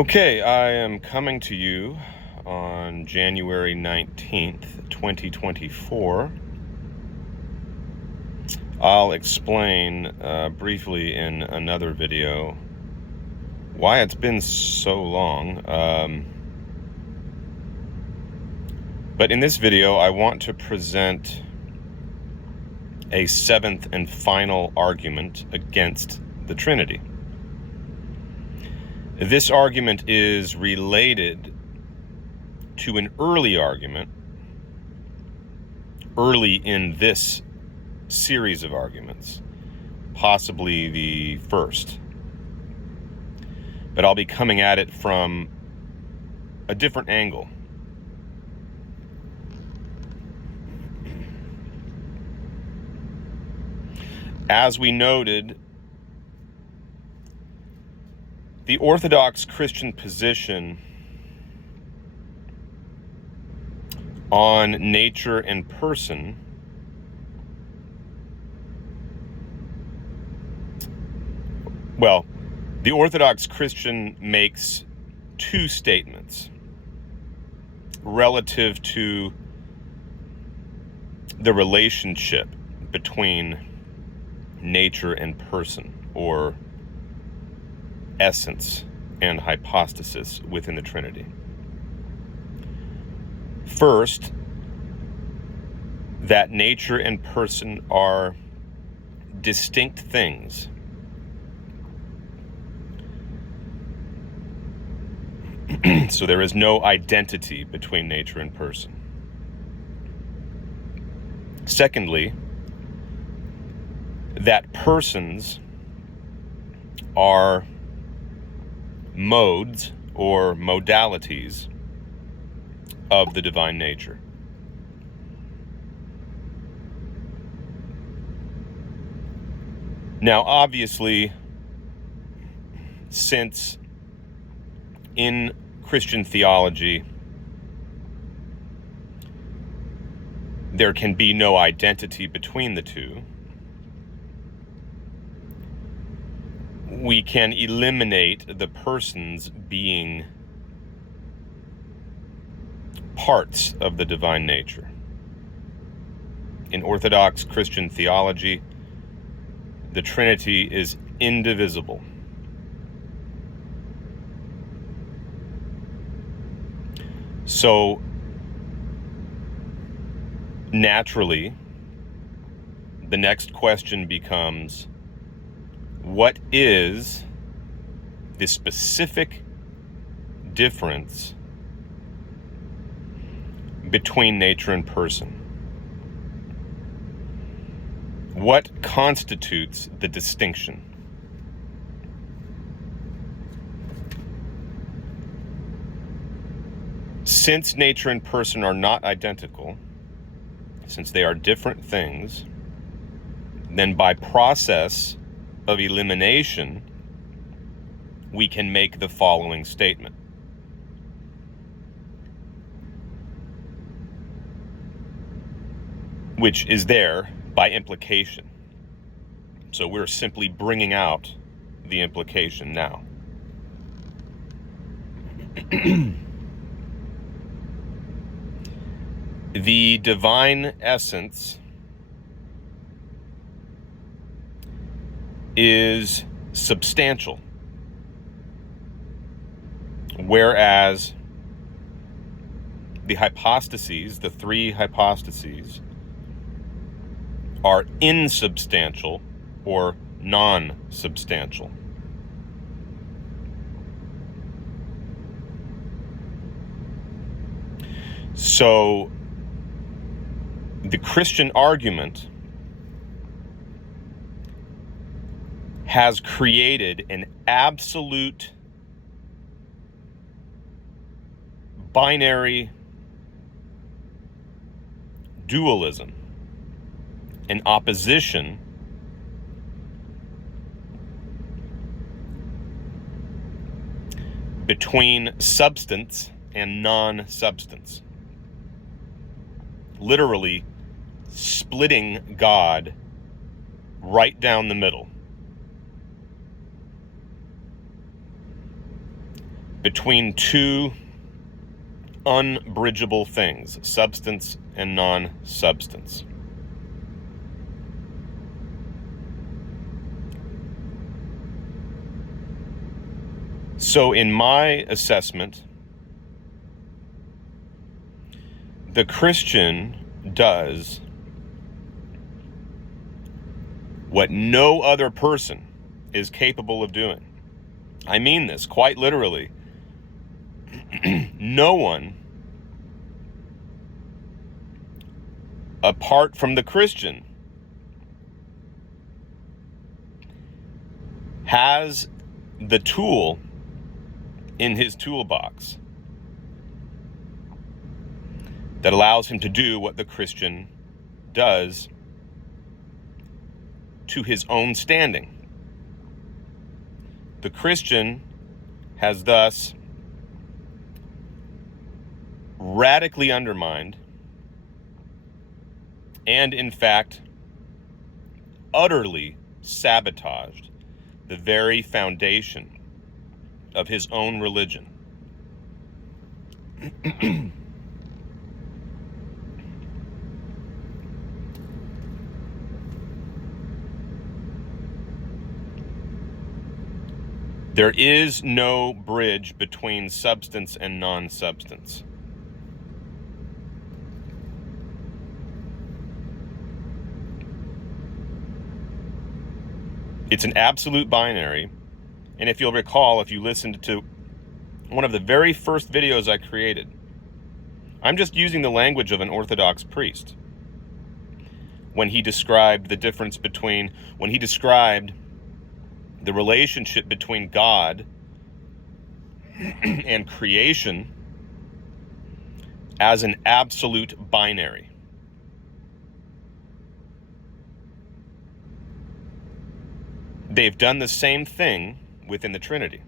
Okay, I am coming to you on January 19th, 2024. I'll explain briefly in another video why it's been so long. But in this video, I want to present a seventh and final argument against the Trinity. This argument is related to an early argument, early in this series of arguments, possibly the first. But I'll be coming at it from a different angle. As we noted, the Orthodox Christian position on nature and person the Orthodox Christian makes two statements relative to the relationship between nature and person, or essence and hypostasis within the Trinity. First, that nature and person are distinct things. So there is no identity between nature and person. Secondly, that persons are modes or modalities of the divine nature. Now, obviously, since in Christian theology there can be no identity between the two, we can eliminate the persons being parts of the divine nature. In Orthodox Christian theology, the Trinity is indivisible. So, naturally, the next question becomes, what is the specific difference between nature and person? What constitutes the distinction? Since nature and person are not identical, since they are different things, then by process of elimination, we can make the following statement. Which is there by implication. So we're simply bringing out the implication now. The divine essence is substantial, whereas the hypostases, the three hypostases, are insubstantial or non-substantial. So the Christian argument has created an absolute binary dualism, an opposition between substance and non-substance. Literally splitting God right down the middle. between two unbridgeable things, substance and non-substance. So in my assessment, the Christian does what no other person is capable of doing. I mean this quite literally. No one, apart from the Christian, has the tool in his toolbox that allows him to do what the Christian does to his own standing. The Christian has thus radically undermined and, in fact, utterly sabotaged the very foundation of his own religion. There is no bridge between substance and non-substance. It's an absolute binary. And if you'll recall, if you listened to one of the very first videos I created, I'm just using the language of an Orthodox priest. When he described the difference between, when he described the relationship between God and creation as an absolute binary. They've done the same thing within the Trinity.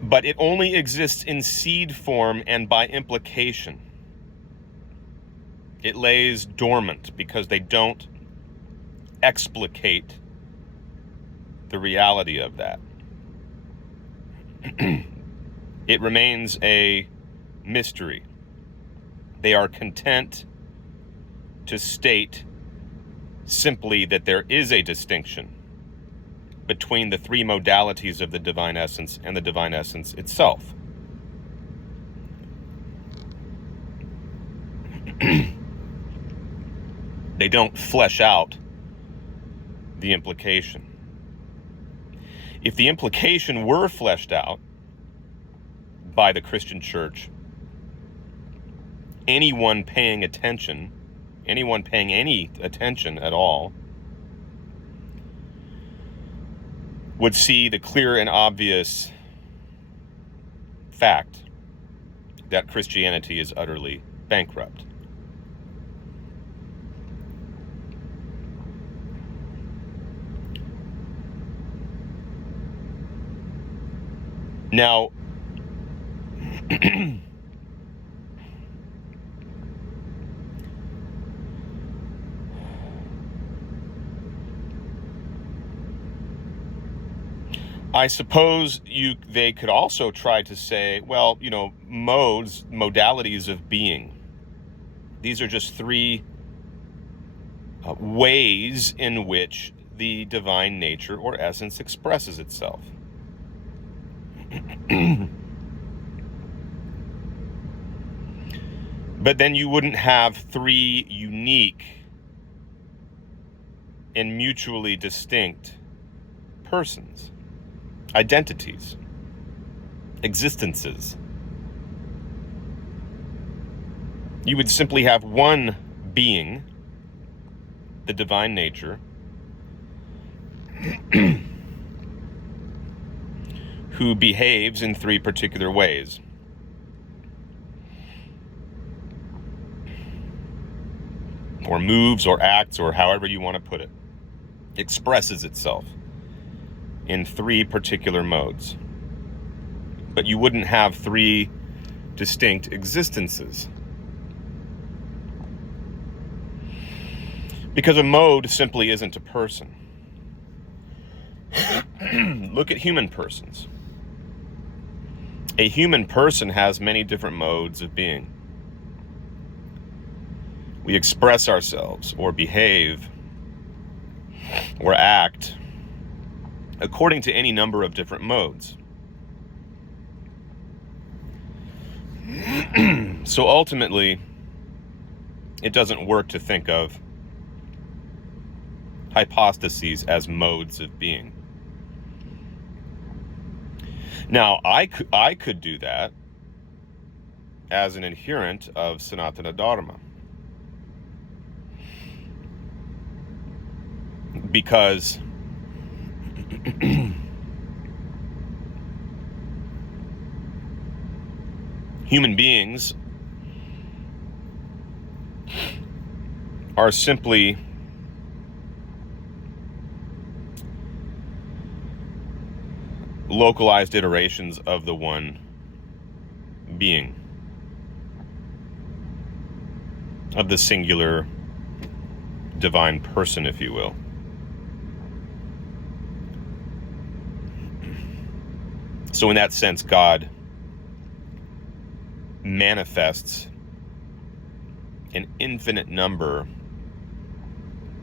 But it only exists in seed form and by implication. It lays dormant because they don't explicate the reality of that. It remains a mystery. They are content to state simply that there is a distinction between the three modalities of the divine essence and the divine essence itself. They don't flesh out the implication. If the implication were fleshed out by the Christian church, anyone paying any attention at all, would see the clear and obvious fact that Christianity is utterly bankrupt. Now, I suppose they could also try to say, well, modalities of being. These are just three ways in which the divine nature or essence expresses itself. But then you wouldn't have three unique and mutually distinct persons, identities, existences. You would simply have one being, the divine nature, who behaves in three particular ways. Or moves or acts, or however you want to put it, expresses itself in three particular modes. But you wouldn't have three distinct existences. Because a mode simply isn't a person. Look at human persons. A human person has many different modes of being. We express ourselves or behave or act according to any number of different modes. So ultimately, it doesn't work to think of hypostases as modes of being. Now, I could do that as an adherent of Sanatana Dharma, because human beings are simply localized iterations of the one being, of the singular divine person, if you will. So in that sense, God manifests an infinite number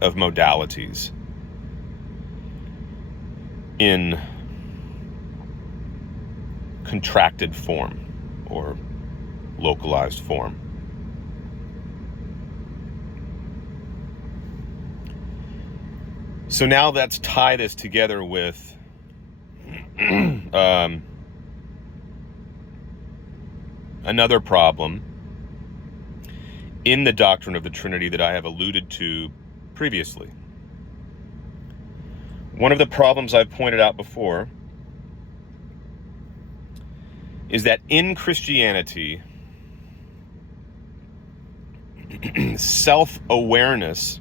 of modalities in contracted form or localized form. So now let's tie this together with another problem in the doctrine of the Trinity that I have alluded to previously. One of the problems I've pointed out before is that in Christianity, self-awareness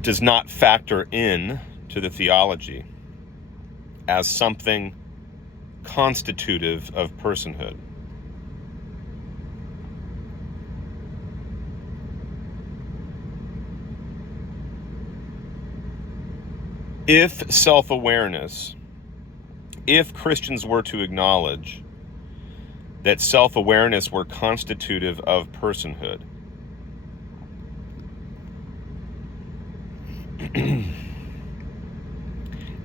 does not factor in to the theology as something constitutive of personhood. If self-awareness, if Christians were to acknowledge that self-awareness were constitutive of personhood,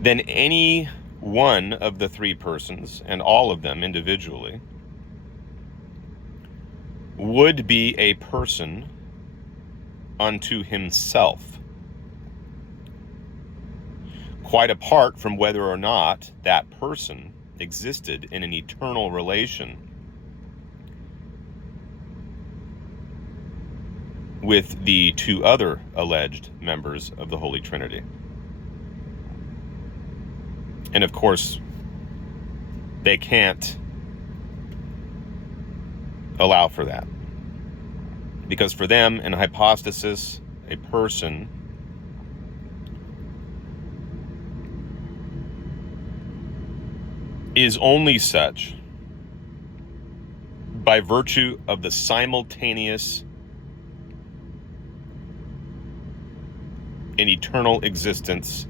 then any one of the three persons, and all of them individually, would be a person unto himself, quite apart from whether or not that person existed in an eternal relation with the two other alleged members of the Holy Trinity. And of course, they can't allow for that, because for them, an hypostasis, a person, is only such by virtue of the simultaneous and eternal existence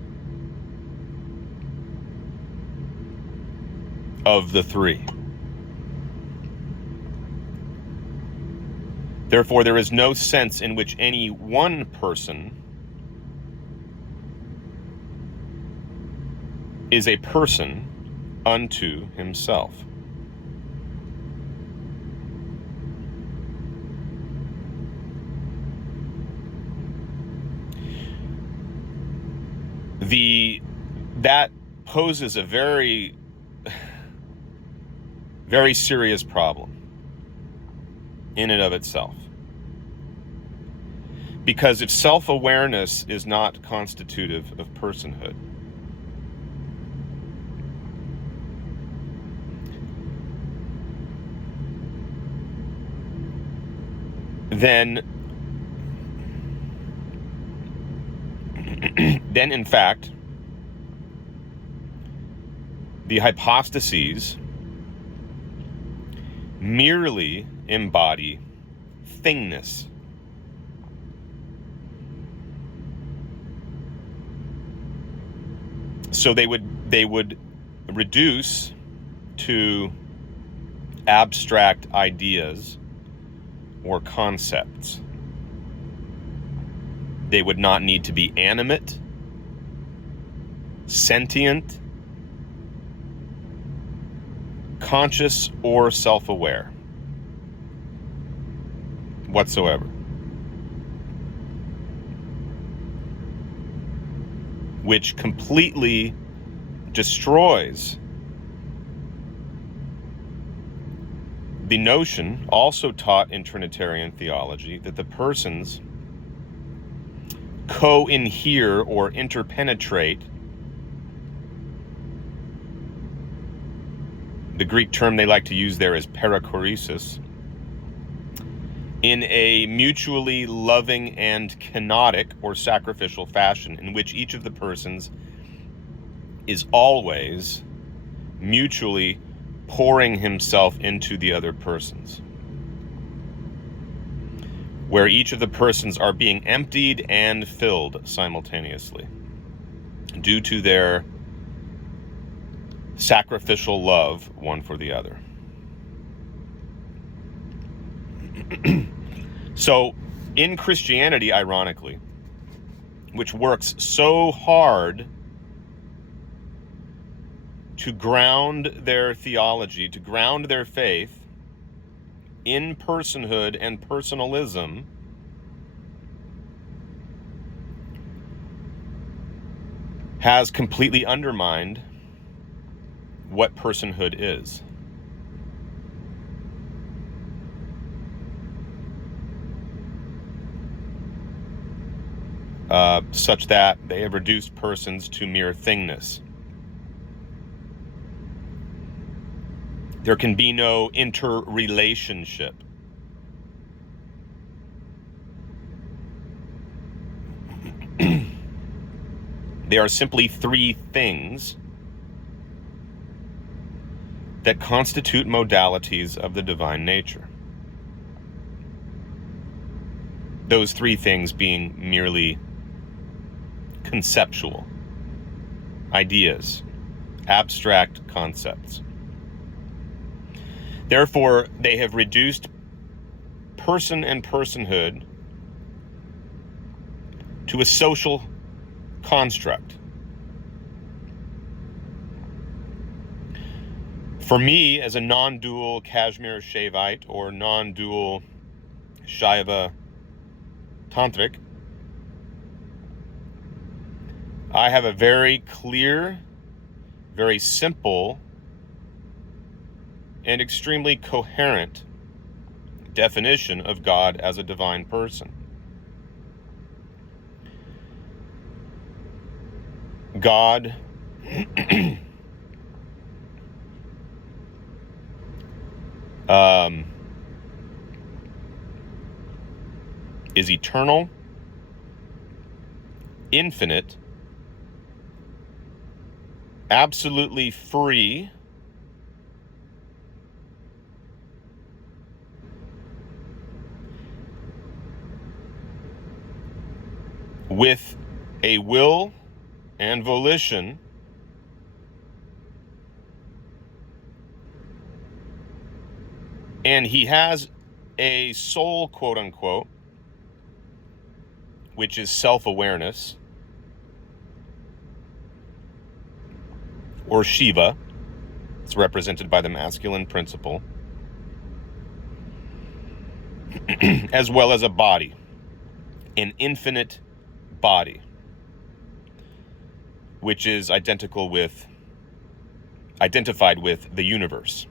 of the three. Therefore, there is no sense in which any one person is a person unto himself. That poses a very serious problem in and of itself. Because if self-awareness is not constitutive of personhood, then in fact, the hypostases merely embody thingness. So they would reduce to abstract ideas or concepts. They would not need to be animate, sentient, conscious, or self-aware whatsoever. Which completely destroys the notion, also taught in Trinitarian theology, that the persons co-inhere or interpenetrate. The Greek term they like to use there is perichoresis, in a mutually loving and kenotic or sacrificial fashion, in which each of the persons is always mutually pouring himself into the other persons, where each of the persons are being emptied and filled simultaneously due to their sacrificial love one for the other. So in Christianity, ironically, which works so hard to ground their theology, to ground their faith in personhood and personalism, has completely undermined what personhood is. Such that they have reduced persons to mere thingness. There can be no interrelationship. They are simply three things that constitute modalities of the divine nature. Those three things being merely conceptual ideas, abstract concepts. Therefore, they have reduced person and personhood to a social construct. For me, as a non-dual Kashmir Shaivite or non-dual Shaiva Tantric, I have a very clear, very simple, and extremely coherent definition of God as a divine person. God is eternal, infinite, absolutely free, with a will and volition, and he has a soul, quote unquote, which is self-awareness, or Shiva. It's represented by the masculine principle, as well as a body, an infinite body, which is identified with the universe,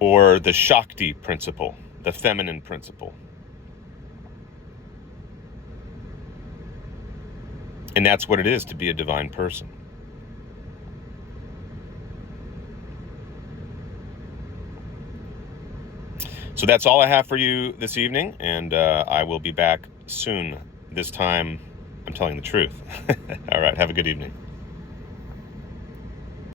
or the Shakti principle, the feminine principle. And that's what it is to be a divine person. So that's all I have for you this evening, and I will be back soon. This time, I'm telling the truth. All right, have a good evening.